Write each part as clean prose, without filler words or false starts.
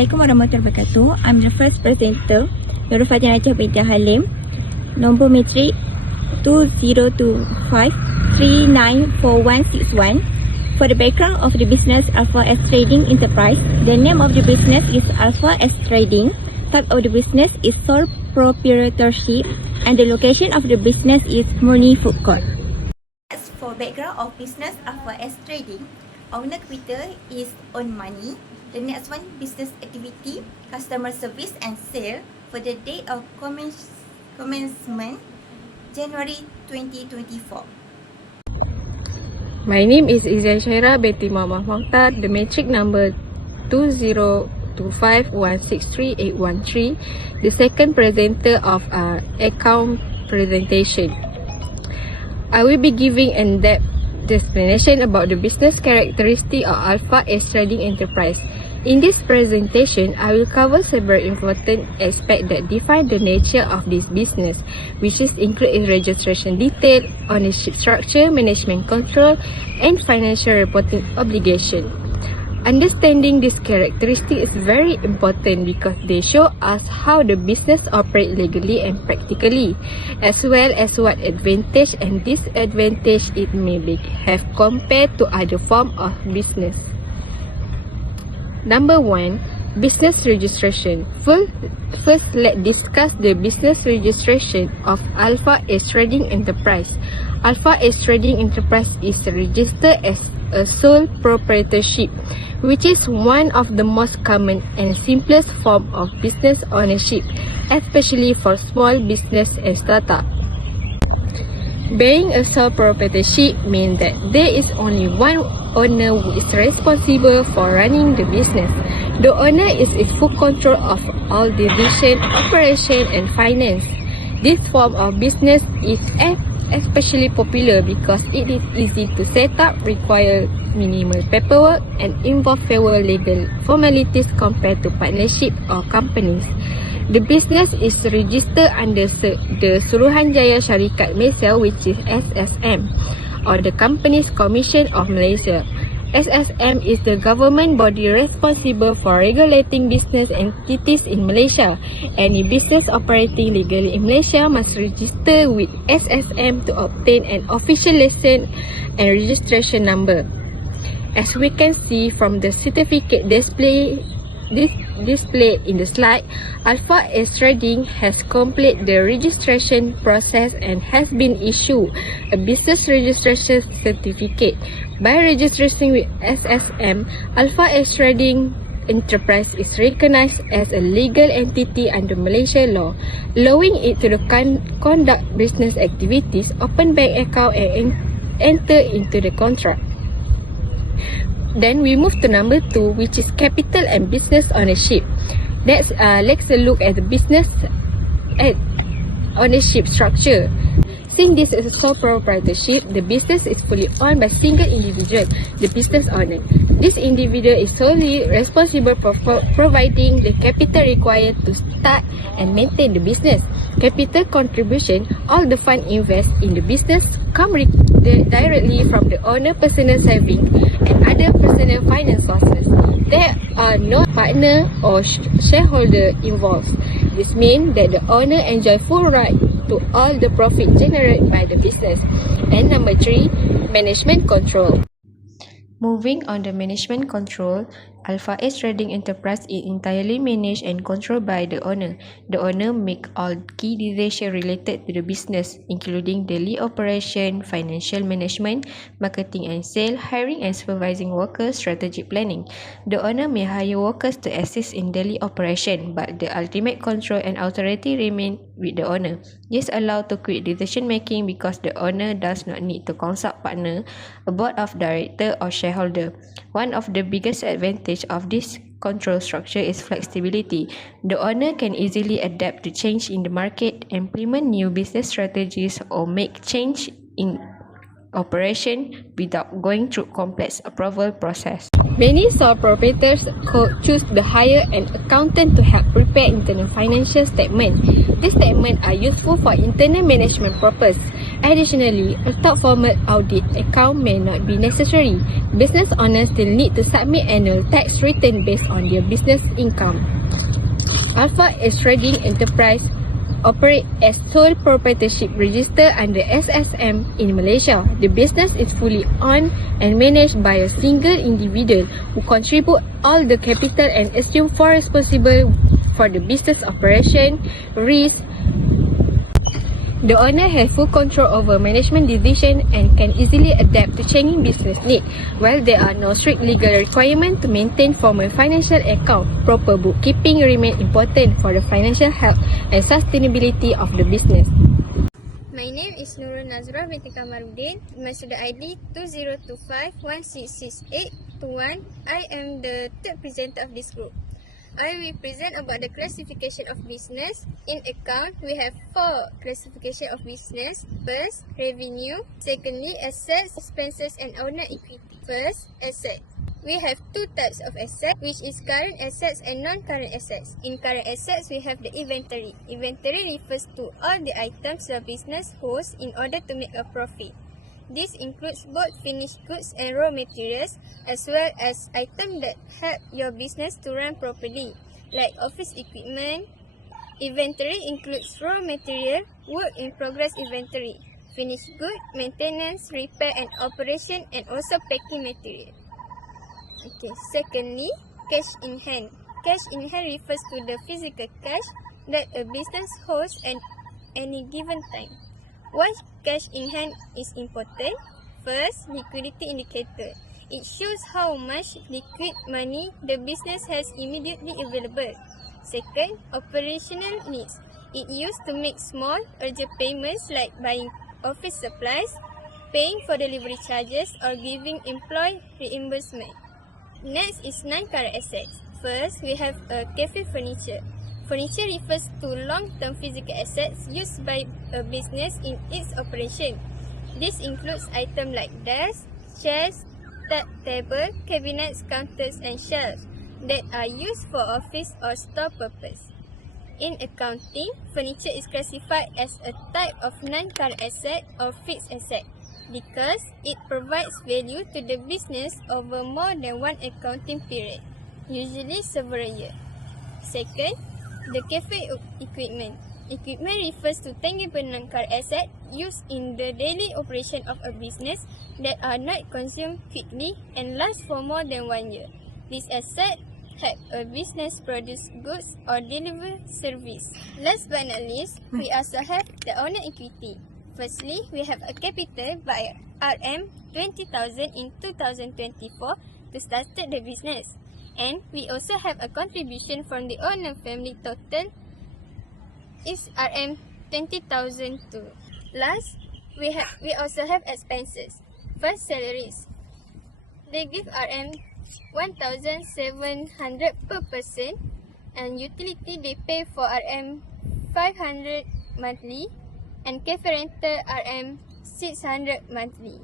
Assalamualaikum warahmatullahi wabarakatuh. I'm the first presenter, Nurul Fajar Najah binti Halim. Nombor matrik 2025394161. For the background of the business, Alpha S Trading Enterprise. The name of the business is Alpha S Trading. Type of the business is sole proprietorship, and the location of the business is Murni Food Court. As for background of business Alpha S Trading, owner capital is own money. The next one, business activity, customer service and sale. For the date of commencement, January 2024. My name is Izan Shaira binti Muhammad Mukhtar. The matric number 2025163813. The second presenter of account presentation. I will be giving in-depth explanation about the business characteristic of Alpha S Trading Enterprise. In this presentation, I will cover several important aspects that define the nature of this business, which include its registration detail, ownership structure, management control, and financial reporting obligation. Understanding this characteristic is very important because they show us how the business operates legally and practically, as well as what advantage and disadvantage it may have compared to other forms of business. Number 1. Business registration. First, let's discuss the business registration of Alpha S Trading Enterprise. Alpha S Trading Enterprise is registered as a sole proprietorship, which is one of the most common and simplest form of business ownership, especially for small business and startup. Being a sole proprietorship means that there is only one owner who is responsible for running the business. The owner is in full control of all decision, operation and finance. This form of business is especially popular because it is easy to set up, require minimal paperwork and involve fewer legal formalities compared to partnership or companies. The business is registered under the Suruhanjaya Syarikat Malaysia, which is SSM, or the Companies Commission of Malaysia. SSM is the government body responsible for regulating business entities in Malaysia. Any business operating legally in Malaysia must register with SSM to obtain an official license and registration number. As we can see from the certificate displayed in the slide, Alpha S Trading has completed the registration process and has been issued a business registration certificate. By registering with SSM, Alpha S Trading Enterprise is recognized as a legal entity under Malaysian law, allowing it to conduct business activities, open bank account and enter into the contract. Then we move to number 2, which is capital and business ownership. Let's look at the business ownership structure. Since this is a sole proprietorship, the business is fully owned by single individual, the business owner. This individual is solely responsible for providing the capital required to start and maintain the business. Capital contribution, all the fund invested in the business come directly from the owner personal saving and other personal finance sources. There are no partner or shareholder involved. This means that the owner enjoys full right to all the profit generated by the business. And number 3, management control. Moving on the management control, Alpha S Trading Enterprise is entirely managed and controlled by the owner. The owner makes all key decisions related to the business, including daily operation, financial management, marketing and sale, hiring and supervising workers, strategic planning. The owner may hire workers to assist in daily operation, but the ultimate control and authority remain with the owner. This allows to quick decision making because the owner does not need to consult partner, a board of director or shareholder. One of the biggest advantages of this control structure is flexibility. The owner can easily adapt to change in the market, implement new business strategies, or make change in operation without going through complex approval process. Many sole proprietors choose to hire an accountant to help prepare internal financial statements. These statements are useful for internal management purposes. Additionally, a top formal audit account may not be necessary. Business owners still need to submit annual tax return based on their business income. Alpha S Trading Enterprise operate as sole proprietorship registered under SSM in Malaysia. The business is fully owned and managed by a single individual who contribute all the capital and assume full responsible for the business operation, risk. The owner has full control over management decision and can easily adapt to changing business needs, while there are no strict legal requirements to maintain formal financial account. Proper bookkeeping remains important for the financial health and sustainability of the business. My name is Nurul Nazrah binti Kamaruddin. My student ID 2025166821. I am the third presenter of this group. I will present about the classification of business. In account, we have 4 classification of business. First, revenue. Secondly, assets, expenses and owner equity. First, asset. We have 2 types of assets, which is current assets and non-current assets. In current assets, we have the inventory. Inventory refers to all the items the business holds in order to make a profit. This includes both finished goods and raw materials, as well as items that help your business to run properly, like office equipment. Inventory includes raw material, work in progress inventory, finished good, maintenance, repair and operation, and also packing material. Okay. Secondly, cash in hand. Cash in hand refers to the physical cash that a business holds at any given time. Why cash in hand is important? First, liquidity indicator. It shows how much liquid money the business has immediately available. Second, operational needs. It used to make small, urgent payments like buying office supplies, paying for delivery charges, or giving employee reimbursement. Next is non-current assets. First, we have a cafe furniture. Furniture refers to long-term physical assets used by a business in its operation. This includes items like desks, chairs, table, cabinets, counters and shelves that are used for office or store purpose. In accounting, furniture is classified as a type of non-current asset or fixed asset because it provides value to the business over more than one accounting period, usually several years. Second, the cafe equipment. Equipment refers to tangible non-current assets used in the daily operation of a business that are not consumed quickly and last for more than 1 year. This asset help a business produce goods or deliver service. Last but not least, we also have the owner equity. Firstly, we have a capital by RM 20,000 in 2024 to start the business. And we also have a contribution from the owner family. Total is RM 20,000 too. Last, we also have expenses. First, salaries. They give RM 1,700 per person, and utility they pay for RM 500 monthly, and cafe rental RM 600 monthly.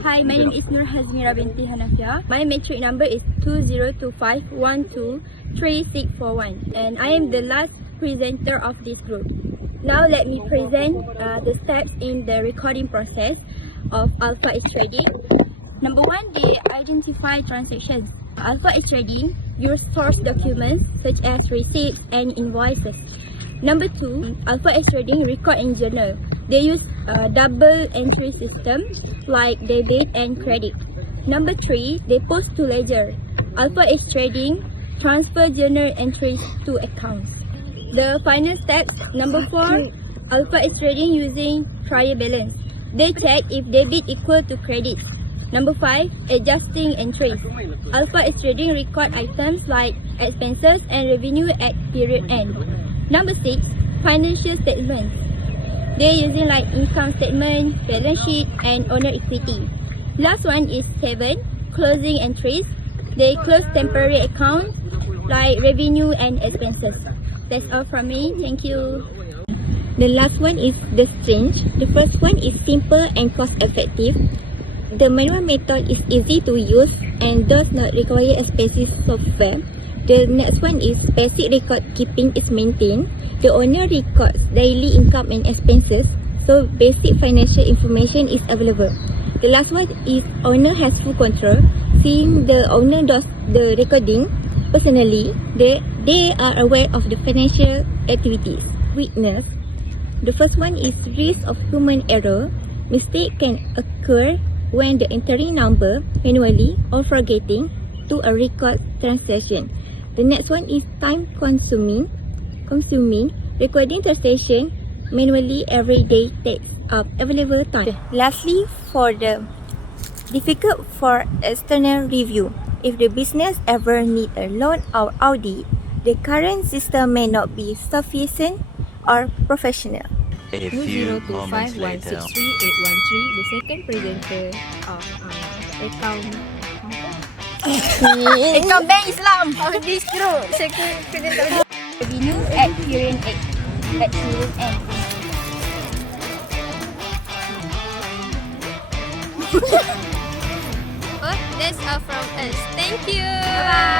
Hi, my name is Nur Hazmira binti Hanafia. My matric number is 2025123641 and I am the last presenter of this group. Now let me present the steps in the recording process of Alpha S Trading. Number 1, they identify transactions. Alpha S Trading use source documents such as receipts and invoices. Number 2, Alpha S Trading record in journal. They use double entry system like debit and credit. Number 3, they post to ledger. Alpha S Trading transfer journal entries to accounts. The final step, number 4, Alpha S Trading using trial balance. They check if debit equal to credit. Number 5, adjusting entries. Alpha S Trading record items like expenses and revenue at period end. Number 6, financial statements. They're using like income statement, balance sheet and owner equity. Last one is 7, closing entries. They close temporary accounts like revenue and expenses. That's all from me. Thank you. The last one is the strange. The first one is simple and cost effective. The manual method is easy to use and does not require expensive software. The next one is basic record keeping is maintained. The owner records daily income and expenses, so basic financial information is available. The last one is owner has full control. Seeing the owner does the recording personally, they are aware of the financial activities. Weakness. The first one is risk of human error. Mistake can occur when the entering number manually or forgetting to a record transaction. The next one is time consuming. Recording transaction manually every day takes up available time. Lastly, for the difficult for external review. If the business ever need a loan or audit, the current system may not be sufficient or professional. A few moments later. 2025163 the second presenter of account Account Bank Islam of this group. Second presenter. Revenue at period X. At period N. Oh, that's all from us. Thank you. Bye.